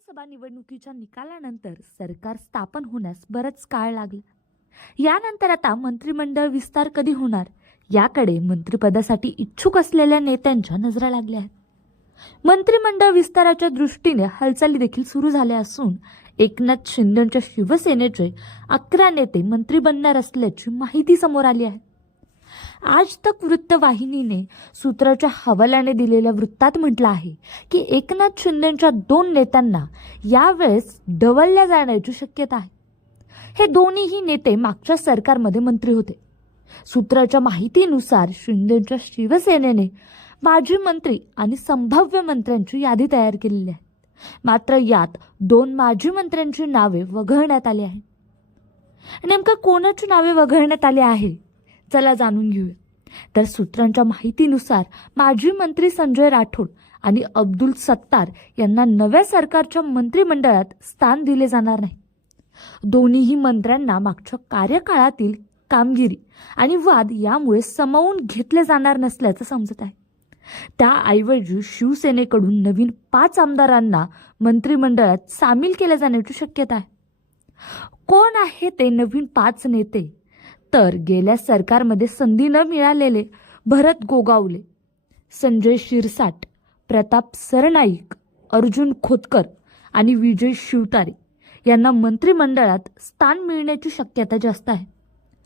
विधानसभा निवडणुकीच्या निकालानंतर सरकार स्थापन होण्यास बरंच काळ लागला. यानंतर आता मंत्रिमंडळ विस्तार कधी होणार? याकडे मंत्रिपदासाठी इच्छुक असलेल्या नेत्यांच्या नजरा लागल्या आहेत. मंत्रिमंडळ विस्ताराच्या दृष्टीने हालचाली देखील सुरू झाल्या असून एकनाथ शिंदेच्या शिवसेनेचे अकरा नेते मंत्री बनणार असल्याची माहिती समोर आली आहे. आज तक वृत्तवाहिनीने सूत्राच्या हवाल्याने दिलेल्या वृत्तात म्हटलं आहे की एकनाथ शिंदेच्या दोन नेत्यांना यावेळेस डवलल्या जाण्याची शक्यता आहे. हे दोन्हीही नेते मागच्या सरकारमध्ये मंत्री होते. सूत्राच्या माहितीनुसार शिंदेच्या शिवसेनेने माजी मंत्री आणि संभाव्य मंत्र्यांची यादी तयार केलेली आहे. मात्र यात दोन माजी मंत्र्यांची नावे वगळण्यात आली आहे नेमकं कोणाची नावे वगळण्यात आली आहे चला जाणून घेऊया. तर सूत्रांच्या माहितीनुसार माजी मंत्री संजय राठोड आणि अब्दुल सत्तार यांना नव्या सरकारच्या मंत्रिमंडळात स्थान दिले जाणार नाही. दोन्हीही मंत्र्यांना मागच्या कार्यकाळातील कामगिरी आणि वाद यामुळे समावून घेतले जाणार नसल्याचं समजत आहे. त्याऐवजी शिवसेनेकडून नवीन पाच आमदारांना मंत्रिमंडळात सामील केल्या जाण्याची शक्यता आहे. कोण आहे ते नवीन पाच नेते? तर गेल्या सरकारमध्ये संधी न मिळालेले भरत गोगावले संजय शिरसाट प्रताप सरनाईक अर्जुन खोतकर आणि विजय शिवतारे यांना मंत्रिमंडळात स्थान मिळण्याची शक्यता जास्त आहे.